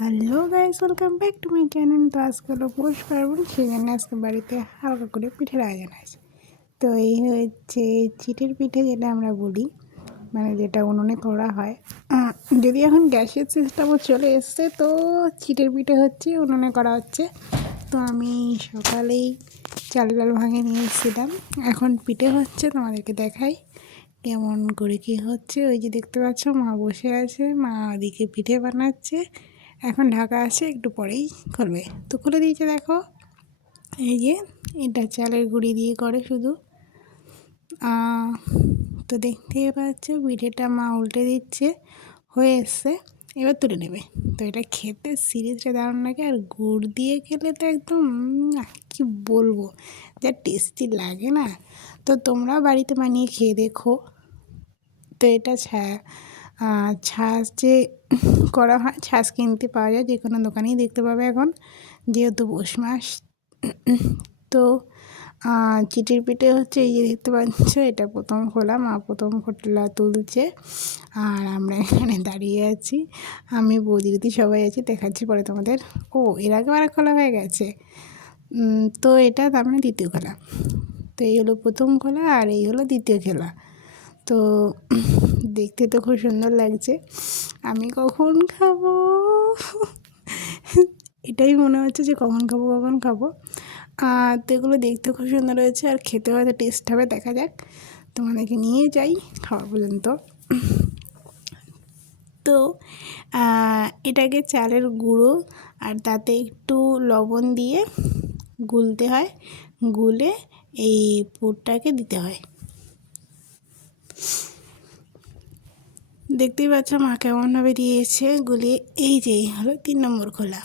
Hello guys, welcome back to my channel. তো আজকে হলো পৌষ পার্বণ, সেই জন্য আজকে বাড়িতে হালকা করে পিঠের আয়োজন আছে। তো এই হচ্ছে চিটের পিঠে, যেটা আমরা বলি, মানে যেটা উনুনে করা হয়। যদি এখন গ্যাসের সিস্টেমও চলে এসছে, তো চিটের পিঠে হচ্ছে উনুনে করা হচ্ছে। তো আমি সকালেই চাল ডাল ভাঙে নিয়ে এসেছিলাম, এখন পিঠে হচ্ছে, তোমাদেরকে দেখাই কেমন করে কি হচ্ছে। ওই যে দেখতে পাচ্ছ, মা বসে আছে, মা ওদিকে পিঠে বানাচ্ছে। এখন ঢাকা আছে, একটু পরেই খুলবে। তো খুলে দিয়েছে, দেখো। এই যে এটা চালের গুঁড়ি দিয়ে করে শুধু। তো দেখতে পাচ্ছ পিঠেটা মা উল্টে দিচ্ছে, হয়ে এসছে, এবার তুলে নেবে। তো এটা খেতে সিরিজটা দারুণ লাগে, আর গুড় দিয়ে খেলে তো একদম কি বলবো, যা টেস্টি লাগে না। তো তোমরা বাড়িতে বানিয়ে খেয়ে দেখো। তো এটা ছাঁচ যে করা হয়, ছাঁচ কিনতে পাওয়া যায়, যে কোনো দোকানেই দেখতে পাবে এখন, যেহেতু পৌষ মাস। তো চিটির পিঠে হচ্ছে, এই যে দেখতে পাচ্ছ, এটা প্রথম খোলা, মা প্রথম খোলা তুলছে, আর আমরা এখানে দাঁড়িয়ে আছি, আমি বৌদিদি সবাই আছি, দেখাচ্ছি পরে তোমাদের। এর আগেও আর খোলা হয়ে গেছে। তো এটা তার মানে দ্বিতীয় খোলা। তো এই হলো প্রথম খোলা, আর এই হলো দ্বিতীয় খেলা। তো দেখতে তো খুব সুন্দর লাগছে, আমি কখন খাবো এটাই মনে হচ্ছে যে কখন খাবো। তো এগুলো দেখতে খুব সুন্দর হয়েছে, আর খেতে হয়তো টেস্ট হবে, দেখা যাক। তোমাদেরকে নিয়ে যাই খাওয়া পর্যন্ত। তো এটাকে চালের গুঁড়ো আর তাতে একটু লবণ দিয়ে গুলতে হয়, গুলে এই পুরটাকে দিতে হয়। দেখতেই পাচ্ছ মা কেমনভাবে দিয়েছে গুলিয়ে। এই যে হলো 3 নম্বর খোলা।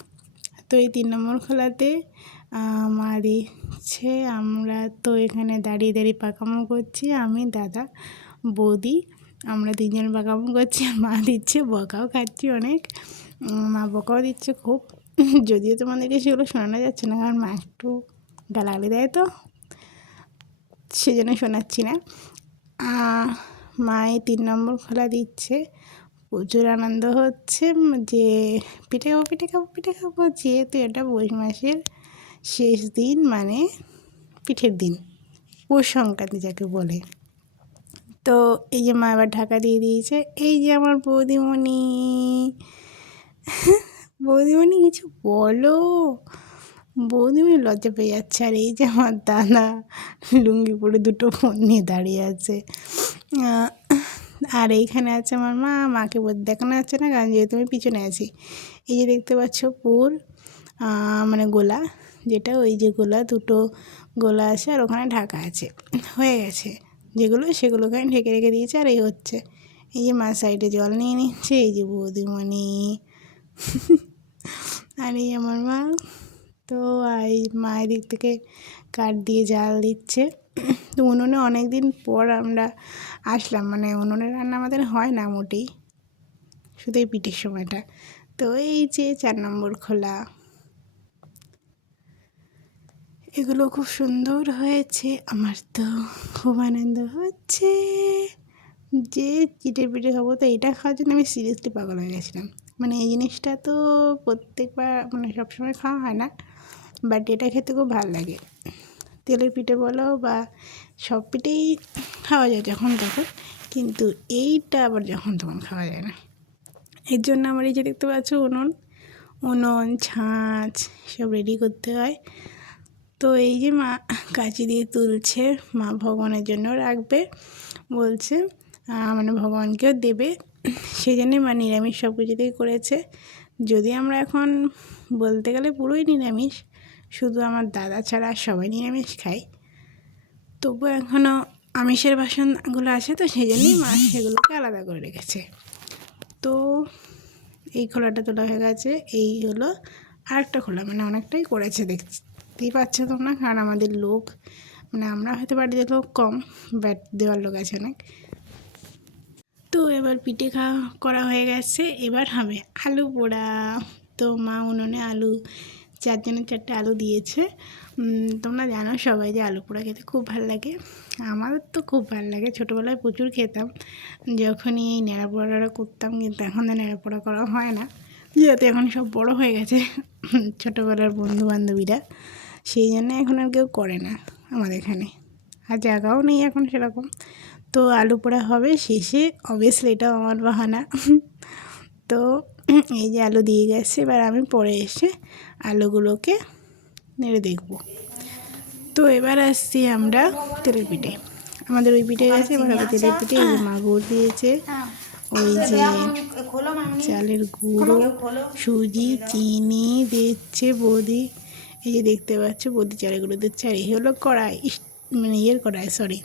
তো এই 3 নম্বর খোলাতে মা দিচ্ছে, আমরা তো এখানে দাঁড়িয়ে দাঁড়িয়ে পাকামো করছি, আমি, দাদা, বৌদি, আমরা 3 জন পাকামো করছি, মা দিচ্ছে, বকাও খাচ্ছি অনেক। মা বকাও দিচ্ছে খুব, যদিও তোমাদেরকে সেগুলো শোনানো যাচ্ছে না, কারণ মা একটু গালাগালি দেয়, তো সেজন্য শোনাচ্ছি না। মা এই 3 নম্বর খোলা দিচ্ছে, প্রচুর আনন্দ হচ্ছে যে পিঠে খাবো, যেহেতু এটা পৌষ মাসের শেষ দিন, মানে পিঠের দিন, পৌষ সংক্রান্তি যাকে বলে। তো এই যে মা এবার ঢাকা দিয়ে দিয়েছে। এই যে আমার বৌদিমণি বৌদিমণি কিছু বলো, বৌদিমণি লজ্জা পেয়ে যাচ্ছে। আর এই যে আমার দাদা লুঙ্গি পরে দুটো ফোন নিয়ে দাঁড়িয়ে আছে। আর এইখানে আছে আমার মা, মাকে দেখানো যাচ্ছে না, কারণ যেহেতু আমি পিছনে আছি। এই যে দেখতে পাচ্ছ পুর, মানে গোলা, যেটা ওই যে গোলা, দুটো গোলা আছে, আর ওখানে ঢাকা আছে, হয়ে গেছে যেগুলো, সেগুলোকে আমি ঢেকে রেখে দিয়েছি। আর এই হচ্ছে, এই যে মা সাইডে জল নিয়ে নিচ্ছে, এই যে বৌদিমণি আর এই আমার মা। তো এই মায়ের দিক থেকে কাঠ দিয়ে জাল দিচ্ছে। তো উনুনে অনেক দিন পর আমরা আসলাম, মানে উনুনে রান্না আমাদের হয় না মোটেই, শুধু এই পিঠের সময়টা। তো এই যে 4 নম্বর খোলা, এগুলো খুব সুন্দর হয়েছে, আমার তো খুব আনন্দ হচ্ছে যে চিটের পিঠে খাবো। তো এটা খাওয়ার জন্য আমি সিরিয়াসলি পাগল হয়ে গেছিলাম, মানে এই জিনিসটা তো প্রত্যেকবার, মানে সবসময় খাওয়া হয় না, বাট এটা খেতে খুব ভালো লাগে। তেলের পিঠে বলো বা সব পিঠেই খাওয়া যায় যখন তখন, কিন্তু এইটা আবার যখন তখন খাওয়া যায় না। এর জন্য আমার এই যে দেখতে পাচ্ছ উনুন ছাঁচ সব রেডি করতে হয়। তো এই যে মা কাঁচি দিয়ে তুলছে, মা ভগবানের জন্য রাখবে বলছে, মানে ভগবানকেও দেবে, সেই জন্যে মা নিরামিষ সব কিছুতেই করেছে। যদি আমরা এখন বলতে গেলে পুরোই নিরামিষ, শুধু আমার দাদা ছাড়া সবাই নিরামিষ খায়, তবু এখনও আমিষের বাসনগুলো আছে, তো সেই জন্যই মা সেগুলোকে আলাদা করে রেখেছে। তো এই খোলাটা তোলা হয়ে গেছে, এই হলো আরেকটা খোলা, মানে অনেকটাই করেছে দেখতেই পাচ্ছ তোমরা, কারণ আমাদের লোক, মানে আমরা হয়তো বাড়িতে লোক কম, বাট দেওয়ার লোক আছে অনেক। তো এবার পিঠে করা হয়ে গেছে, এবার হবে আলু পোড়া। তো মা উনুনে আলু, 4 জনের 4টে আলু দিয়েছে। তোমরা জানো সবাই যে আলু পোড়া খেতে খুব ভালো লাগে, আমাদের তো খুব ভালো লাগে, ছোটোবেলায় প্রচুর খেতাম যখনই এই ন্যাড়া পোড়াটা করতাম, কিন্তু এখন তো ন্যাড়া পোড়া করা হয় না, যেহেতু এখন সব বড় হয়ে গেছে ছোটোবেলার বন্ধু বান্ধবীরা, সেই জন্য এখন আর কেউ করে না আমাদের এখানে, আর জায়গাও নেই এখন সেরকম। তো আলু পোড়া হবে শেষে, অবভিয়াসলি এটাও আমার বাহানা। তো এই যে আলু দিয়ে গেছে, এবার আমি পরে এসে আলুগুলোকে নেড়ে দেখব। তো এবার আসছি আমরা তেলের পিঠে। আমাদের ওই পিঠে গেছে, এবার হবে তেলের পিঠে। এই যে মা গুড় দিয়েছে, ওই যে চালের গুঁড়ো, সুজি, চিনি দিচ্ছে বৌদি। এই যে দেখতে পাচ্ছ বৌদি চালের গুঁড়ো দিচ্ছে। আর এই হলো কড়াই, মানে ইয়ের কড়াই, সরি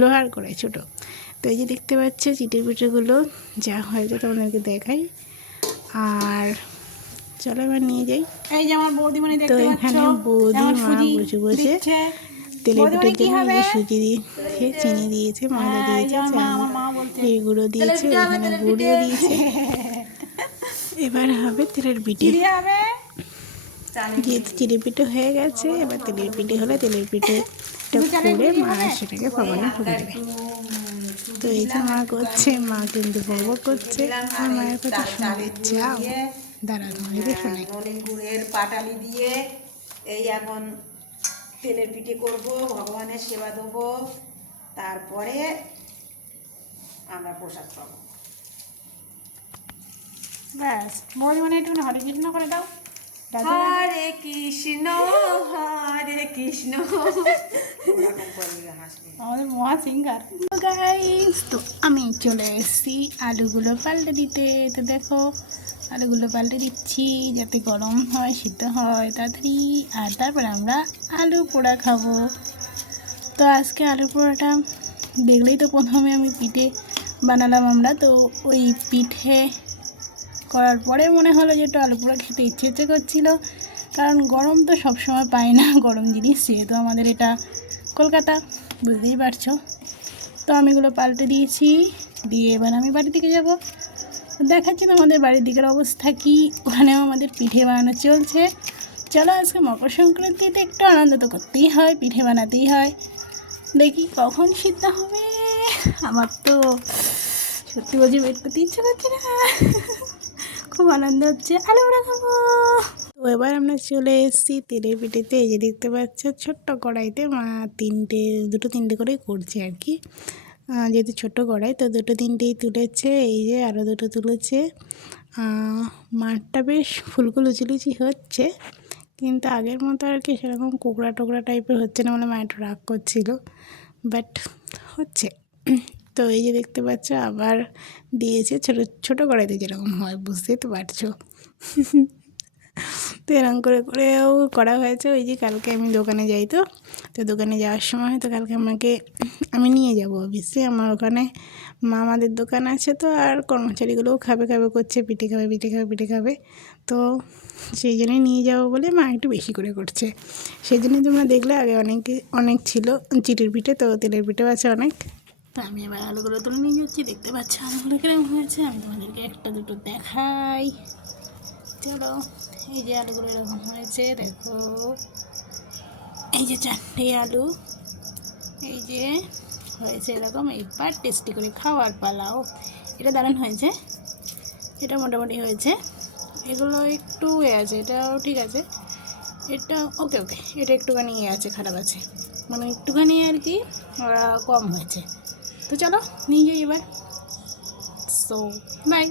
লোহার কড়াই ছোটো। তো এই যে দেখতে পাচ্ছ চিটের পিঠেগুলো যা হয়েছে তোমাদেরকে দেখাই। আর চলো এবার নিয়ে যাই। এই যে আমার বৌদি মানে তো এখানে বৌদি মা বসে বসে তেলের পিঠের জন্য এই যে সুজি দিয়েছে, চিনি দিয়েছে, ময়দা দিয়েছে, চাল গুঁড়ো দিয়েছে, এখানে গুঁড়িও দিয়েছে। এবার হবে তেলের পিঠে। যেহেতু চিড়ে পিঠে হয়ে গেছে, এবার তেলের পিঠে হলে তেলের পিঠেটা করে মা সেটাকে পাবানা করে দেবে। তো এই যে মা করছে, মা কিন্তু বড় করছে, আর মায়ের কথা শুনে যাও। দাঁড়া তোমাদের শোনাই। গুড়ের পাটালি দিয়ে এই এখন তেলের পিঠে করব, ভগবানের সেবা দেবো, তারপরে আমরা প্রসাদ পাবো। ব্যাস বৌদি মানে একটু হরে কৃষ্ণ করে দাও। হরে কৃষ্ণ হরে কৃষ্ণ। আমাদের মহা সিঙ্গার গাইস। তো আমি চলে এসেছি আলুগুলো পাল্টে দিতে। তো দেখো আলুগুলো পাল্টে দিচ্ছি যাতে গরম হয়, সিদ্ধ হয় তাড়াতাড়ি, আর তারপর আমরা আলু পোড়া খাবো। তো আজকে আলু পোড়াটা দেখলেই তো প্রথমে আমি পিঠে বানালাম আমরা। তো ওই পিঠে করার পরে মনে হলো যে একটু আলু পোড়া খেতে ইচ্ছে করছিলো, কারণ গরম তো সবসময় পাই না গরম জিনিস, যেহেতু আমাদের এটা কলকাতা, বুঝতেই পারছো। তো আমি এগুলো পাল্টে দিয়েছি, দিয়ে এবার আমি বাড়ি থেকে যাব। দেখাচ্ছি তো আমাদের বাড়ির দিকের অবস্থা কি, ওখানেও আমাদের পিঠে বানানো চলছে। চলো আজকে মকর সংক্রান্তিতে একটু আনন্দ তো করতেই হয়, পিঠে বানাতেই হয়। দেখি কখন সিদ্ধ হবে। আমার তো সত্যি বলছি ওয়েট করতে ইচ্ছে করছে না, খুব আনন্দ হচ্ছে, আলু পোড়া খাবো। তো এবার আমরা চলে এসেছি তেলের পিঠেতে। এই যে দেখতে পাচ্ছ ছোট্ট কড়াইতে মা দুটো তিনটে করেই করছে আর কি, যেহেতু ছোটো কড়াই তো দুটো তিনটেই তুলেছে। এই যে আরও দুটো তুলেছে। মাঠটা বেশ ফুলকো লুচি লুচি হচ্ছে, কিন্তু আগের মতো আর কি সেরকম কোকড়া টোকরা টাইপের হচ্ছে না, বলে মা একটু রাগ করছিল, বাট হচ্ছে। তো এই যে দেখতে পাচ্ছ আবার দিয়েছে ছোটো ছোটো কড়াইতে যেরকম হয়, বুঝতেই তো পারছো। তো এরকম করে করেও করা হয়েছে। ওই যে কালকে আমি দোকানে যাই, তো দোকানে যাওয়ার সময় তো কালকে আমি নিয়ে যাব অবশ্যই। আমার ওখানে মামাদের দোকান আছে, তো আর কর্মচারীগুলোও খাবে করছে, পিঠে খাবে। তো সেই জন্যই নিয়ে যাবো বলে মা একটু বেশি করে করছে। সেই জন্যই তোমরা দেখলে আগে অনেক ছিল চিটির পিঠে, তো তেলের পিঠেও আছে অনেক। তো আমি এবার আলুগুলো তুলে নিয়ে যাচ্ছি। দেখতে পাচ্ছি আলুগুলো কিরকম হয়েছে, আমি তোমাদেরকে একটা দুটো দেখাই। চলো এই যে আলুগুলো এরকম হয়েছে, দেখো এই যে 4টে আলু, এই যে হয়েছে এরকম। এবার টেস্টি করে খাওয়ার পালাও। এটা দারুণ হয়েছে, এটা মোটামুটি হয়েছে। এগুলো একটু আছে, এটাও ঠিক আছে, এটা ওকে, এটা একটুখানি আছে, খারাপ আছে, মানে একটুখানি আর কি কম হয়েছে। তো চলো নিয়ে যাই এবার। So by.